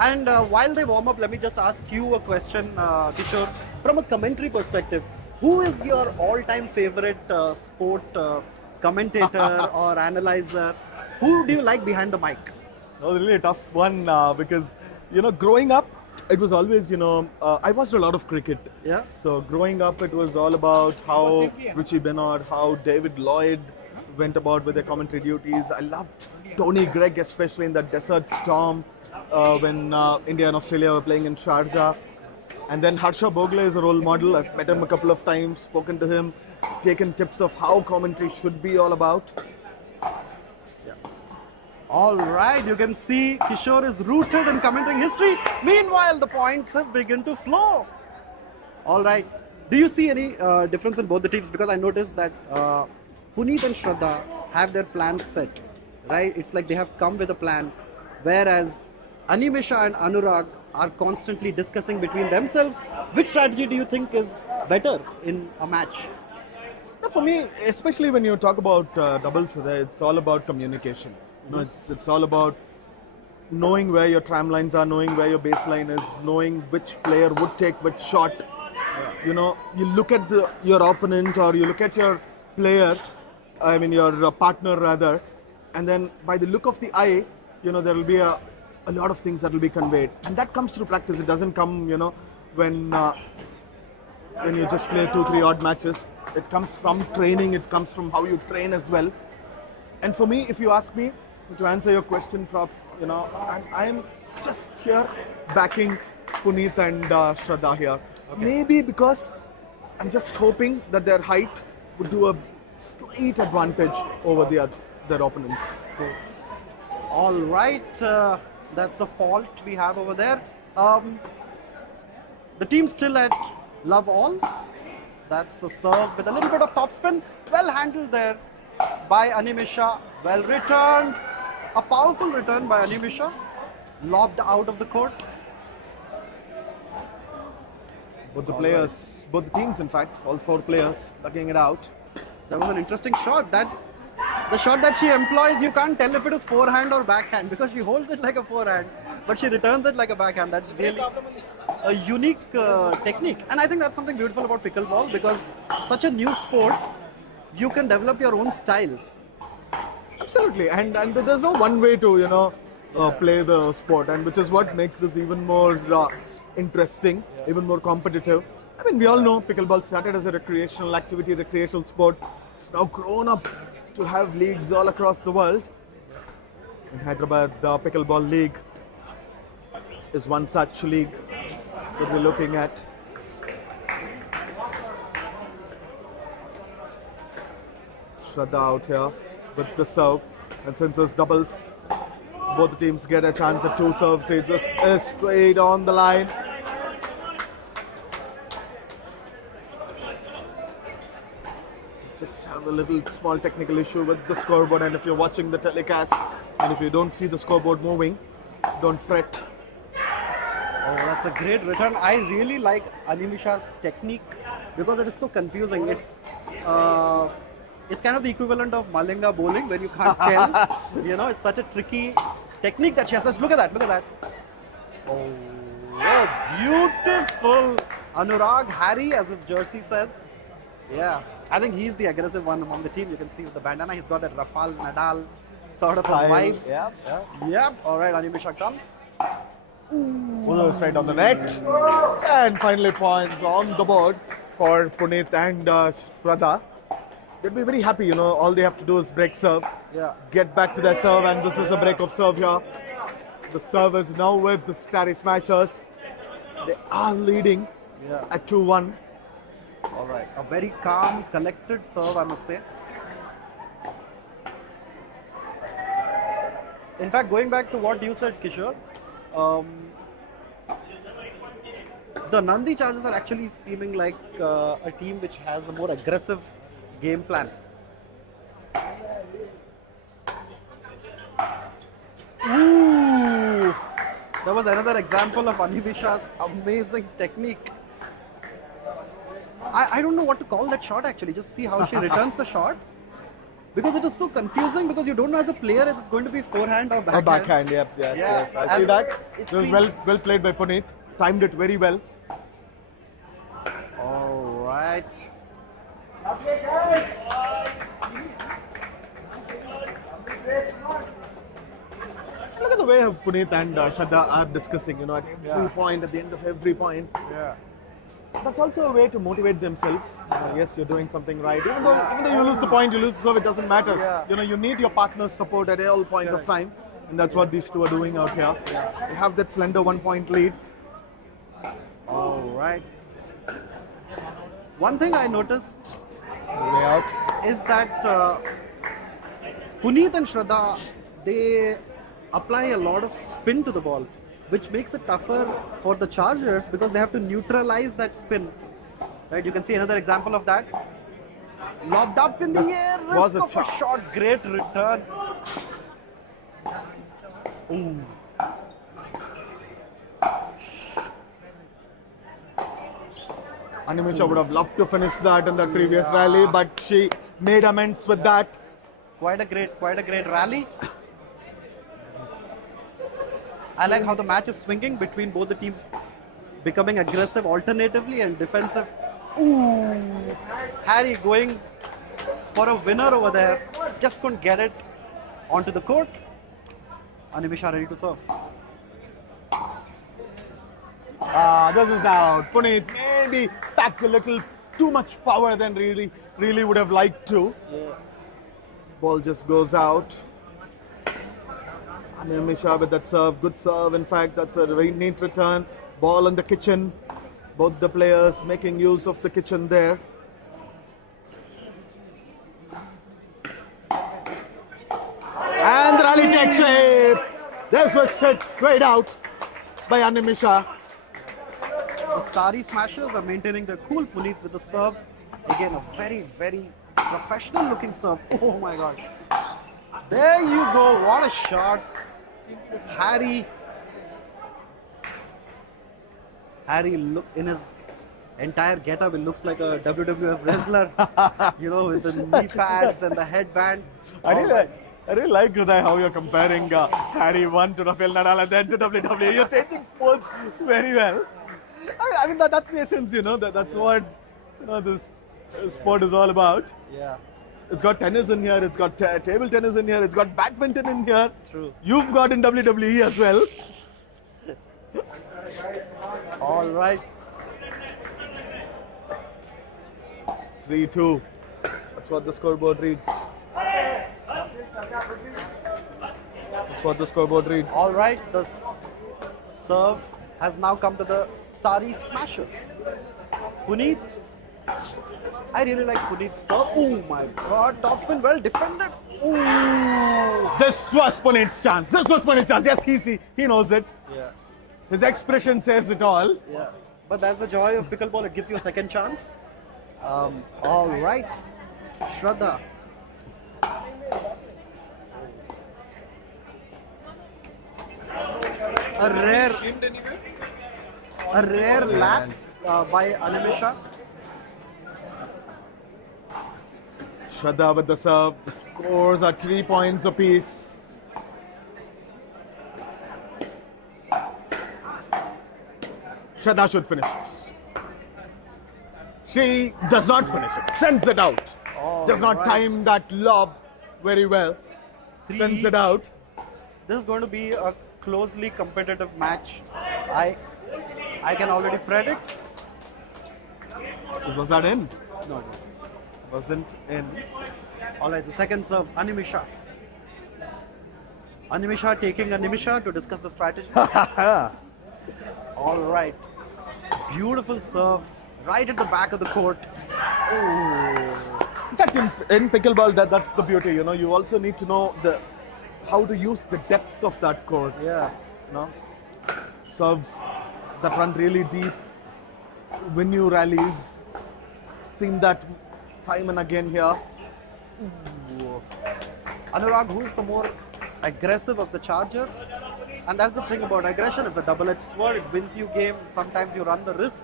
And while they warm up, let me just ask you a question, Kishore. From a commentary perspective, who is your all-time favorite sport commentator or analyzer? Who do you like behind the mic? That was really a tough one because, growing up, it was always, I watched a lot of cricket. Yeah. So growing up, it was all about how Richie Bernard, how David Lloyd went about with their commentary duties. I loved Tony Gregg, especially in that Desert Storm when India and Australia were playing in Sharjah. And then Harsha Bogle is a role model. I've met him a couple of times, spoken to him, taken tips of how commentary should be all about. All right, you can see Kishore is rooted in commentating history. Meanwhile, the points have begun to flow. All right. Do you see any difference in both the teams? Because I noticed that Punit and Shradha have their plans set, right? It's like they have come with a plan, whereas Animisha and Anuraag are constantly discussing between themselves. Which strategy do you think is better in a match? For me, especially when you talk about doubles, it's all about communication. It's all about knowing where your tram lines are, knowing where your baseline is, knowing which player would take which shot. You look at your opponent or you look at your player, your partner rather, and then by the look of the eye, there will be a lot of things that will be conveyed. And that comes through practice. It doesn't come, when you just play 2-3 odd matches. It comes from training, it comes from how you train as well. And for me, if you ask me, to answer your question, Prop, I'm just here backing Punit and Shradha here. Okay. Maybe because I'm just hoping that their height would do a slight advantage over their opponents. Cool. All right, that's a fault we have over there. The team's still at love all. That's a serve with a little bit of topspin. Well handled there by Animisha. Well returned. A powerful return by Animisha. Lobbed out of the court. Both the teams in fact, all 4 players lugging it out. That was an interesting shot. The shot that she employs, you can't tell if it is forehand or backhand because she holds it like a forehand, but she returns it like a backhand. That's really a unique technique. And I think that's something beautiful about pickleball because such a new sport, you can develop your own styles. Absolutely, and there's no one way to play the sport, and which is what makes this even more interesting, even more competitive. We all know pickleball started as a recreational activity, recreational sport. It's now grown up to have leagues all across the world. In Hyderabad, the Pickleball League is one such league that we're looking at. Shradha out here with the serve, and since it's doubles, both the teams get a chance at 2 serves. It's just straight on the line. Just have a little small technical issue with the scoreboard, and if you're watching the telecast and if you don't see the scoreboard moving, don't fret. Oh, that's a great return. I really like Animisha's technique because it is so confusing. It's kind of the equivalent of Malinga bowling where you can't tell. It's such a tricky technique that she has. Look at that. Oh, beautiful. Anuraag, Harry, as his jersey says. Yeah, I think he's the aggressive one among the team. You can see with the bandana, he's got that Rafael Nadal sort of a vibe. Yeah. All right, Animisha comes. Ooh, straight on the net. And finally points on the board for Punit and Shradha. They'd be very happy, all they have to do is break serve. Yeah. Get back to their serve, and this is a break of serve here. The serve is now with the Starry Smashers. They are leading at 2-1. All right, a very calm, collected serve, I must say. In fact, going back to what you said, Kishore, the Nandi Chargers are actually seeming like a team which has a more aggressive game plan. Ooh! That was another example of Animisha's amazing technique. I don't know what to call that shot actually. Just see how she returns the shots. because it is so confusing because you don't know as a player if it's going to be forehand or backhand. A backhand, yep, yes, Yeah, yes. I see and that. it It was seems- well played by Punit. Timed it very well. All right. Look at the way Punit and Shradha are discussing, you know, at every point, at the end of every point. Yeah. That's also a way to motivate themselves. Yes, you're doing something right. Even though you lose the point, you lose the serve, it doesn't matter. Yeah. You know, you need your partner's support at all point of time. And that's what these two are doing out here. They have that slender 1 point lead. All right. One thing I noticed Way out. is that Punit and Shradha, they apply a lot of spin to the ball, which makes it tougher for the Chargers because they have to neutralize that spin. Right? You can see another example of that. Lobbed up in the air, was risk a of a shot, great return. Ooh. Animisha would have loved to finish that in the previous rally, but she made amends with that. Quite a great rally. I like how the match is swinging between both the teams becoming aggressive alternatively and defensive. Ooh, Harry going for a winner over there. Just couldn't get it onto the court. Animisha ready to serve. This is out. Punit maybe packed a little too much power than really would have liked to. Ball just goes out. Animisha with that serve, good serve. In fact, that's a very neat return. Ball in the kitchen. Both the players making use of the kitchen there. And the rally takes shape. This was hit straight out by Animisha. The Starry Smashers are maintaining their cool. Punit with the serve. Again, a very professional looking serve. Oh my god. There you go. What a shot. Harry look in his entire getup. It looks like a WWF wrestler, you know, with the knee pads and the headband. I really like Shradha, how you're comparing Harry 1 to Rafael Nadal and then to WWE. You're changing sports very well. I mean that's the essence, you know. That's what this sport is all about. Yeah, It's got tennis in here. It's got table tennis in here. It's got badminton in here. true. You've got in WWE as well. All right. 3-2. That's what the scoreboard reads. That's what the scoreboard reads. All right. The serve has now come to the Starry Smashers. Punit. I really like Punit's serve. Oh my god. Topspin well defended. Ooh. This was Punit's chance. This was Punit's chance. Yes, he knows it. Yeah. His expression says it all. Yeah, but that's the joy of pickleball. It gives you a second chance. All right, Shradha. A rare lapse by Animisha. Shradha with the serve. The scores are 3 points apiece. Shradha should finish this. She does not finish it. Sends it out. Does not right. time that lob very well. Sends Each. it out. This is going to be a closely competitive match. I can already predict. Was that in? No, it wasn't. Wasn't in. All right, the second serve, Animisha. Animisha taking Animisha to discuss the strategy. All right, beautiful serve, right at the back of the court. In fact, in pickleball, that's the beauty. You know, you also need to know how to use the depth of that court. Yeah, You know, serves that run really deep, win you rallies. Seen that time and again here. Anuraag, who is the more aggressive of the Chargers? And that's the thing about aggression, it's a double-edged sword. It wins you games. Sometimes you run the risk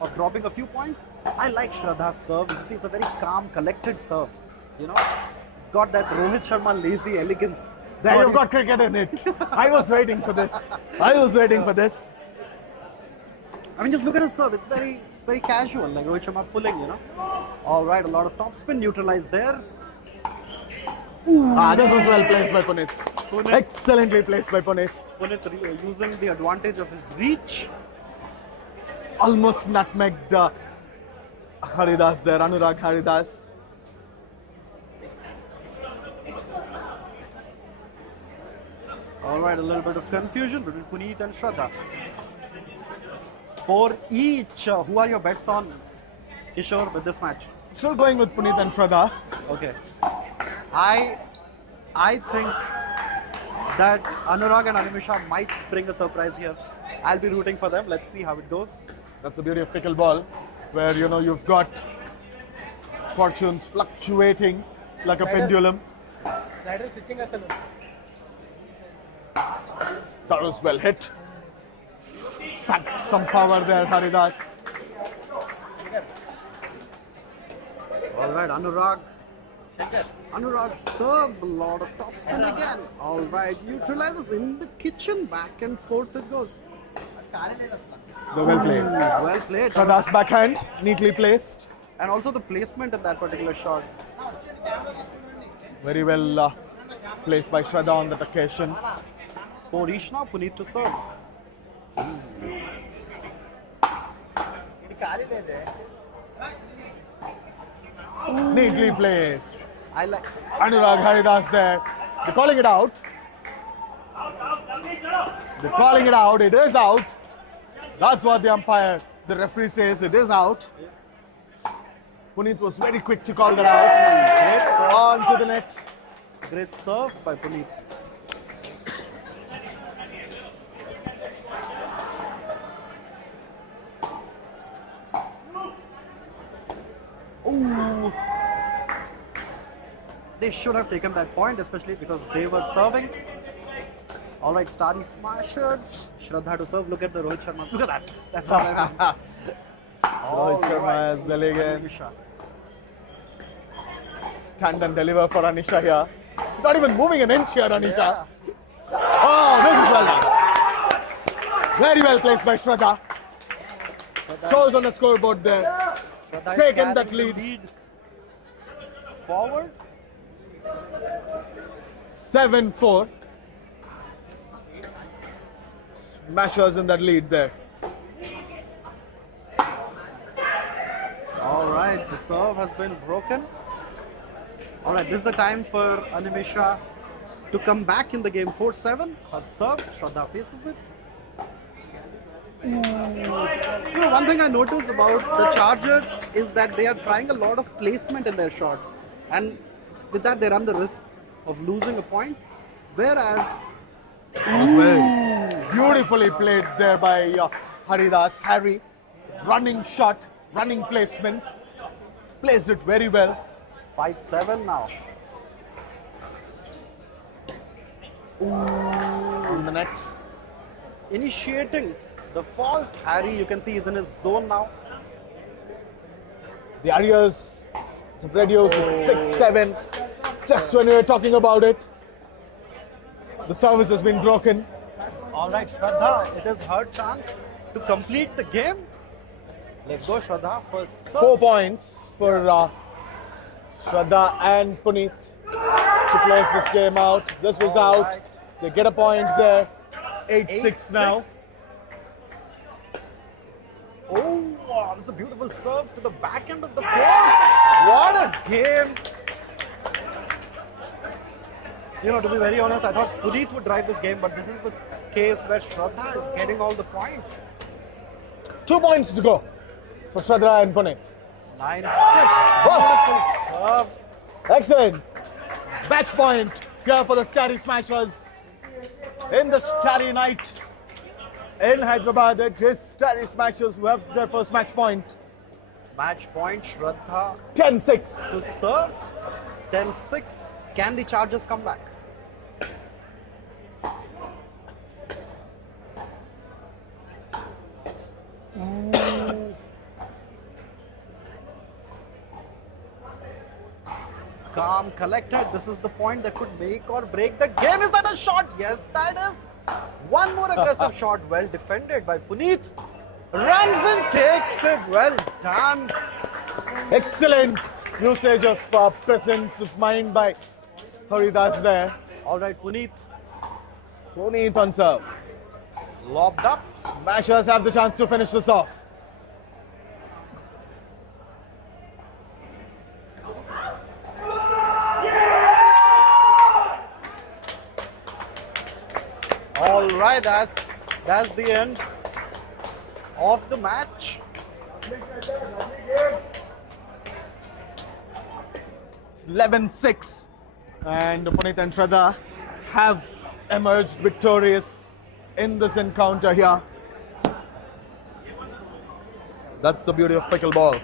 of dropping a few points. I like Shradha's serve. You see, it's a very calm, collected serve. You know, It's got that Rohit Sharma lazy elegance. There Sorry. you've got cricket in it. I was waiting for this. I was waiting for this. I mean, just look at his serve. It's very, very casual, like Rohit Sharma pulling, you know. All right, a lot of topspin neutralized there. This was well placed by Punit. Punit. Excellently placed by Punit. Punit using the advantage of his reach. Almost nutmegged Haridas there, Anuraag Haridas. All right, a little bit of confusion between Punit and Shradha. For each, who are your bets on, Kishore, with this match? Still going with Punit and Shradha. Okay. I think that Anuraag and Animisha might spring a surprise here. I'll be rooting for them. Let's see how it goes. That's the beauty of pickleball, where you've got fortunes fluctuating like a pendulum. That was well hit. Packed some power there, Haridas. All right, Anuraag. Anuraag serve, a lot of topspin again. All right, neutralizes in the kitchen, back and forth it goes. Well played. Well played. Shradha's backhand, neatly placed. And also the placement in that particular shot. Very well placed by Shradha on that occasion. For each now, Punit to serve. Neatly placed. I like. Anuraag Haridas there. They're calling it out. They're calling it out. It is out. That's what the umpire, the referee says. It is out. Punit was very quick to call that out. Great serve. On to the net. Great serve by Punit. Ooh. They should have taken that point, especially because they were serving. All right, Starry smashers. Shradha to serve. Look at the Rohit Sharma. Look at that. That's what I meant. Rohit Sharma is elegant. Animisha. Stand and deliver for Anisha here. It's not even moving an inch here, Anisha. Oh, this is well done. Very well placed by Shradha. Shows on the scoreboard there. Shradha is Taken that carrying the lead. Forward. 7-4. Smashers in that lead there. All right, the serve has been broken. All right, this is the time for Animisha to come back in the game. 4-7. Her serve, Shradha faces it. You know, one thing I noticed about the Chargers is that they are trying a lot of placement in their shots. And with that, they run the risk of losing a point. Whereas, Beautifully played there by Haridas. Harry, running shot, running placement. Placed it very well. 5-7 now. On the net. Initiating the fault. Harry, you can see, is in his zone now. The Warriors, the radios, it's 6-7. Just when we were talking about it, the service has been broken. All right, Shradha, it is her chance to complete the game. Let's go, Shradha, for serve. 4 points for Shradha and Punit to close this game out. This was All out. right. They get a point there. 8-6 now. Oh, wow, that's a beautiful serve to the back end of the court. What a game. You know, to be very honest, I thought Punit would drive this game, but this is a case where Shradha is getting all the points. 2 points to go for Shradha and Punit. 9-6. Beautiful serve. Excellent. Match point here for the Starry Smashers in the Starry night in Hyderabad. It is Starry Smashers who have their first match point. Match point, Shradha 10-6. to serve. 10-6. Can the Chargers come back? Calm calm, collected. This is the point that could make or break the game. Is that a shot? Yes, that is. One more aggressive shot, well defended by Punit. Runs and takes it. Well done. Excellent usage of presence of mind by Haridas there. All right, Punit Punit on serve. lobbed up. Smashers have the chance to finish this off. All right, that's the end of the match. It's 11-6, and Punit and Shradha have emerged victorious in this encounter here. That's the beauty of pickleball.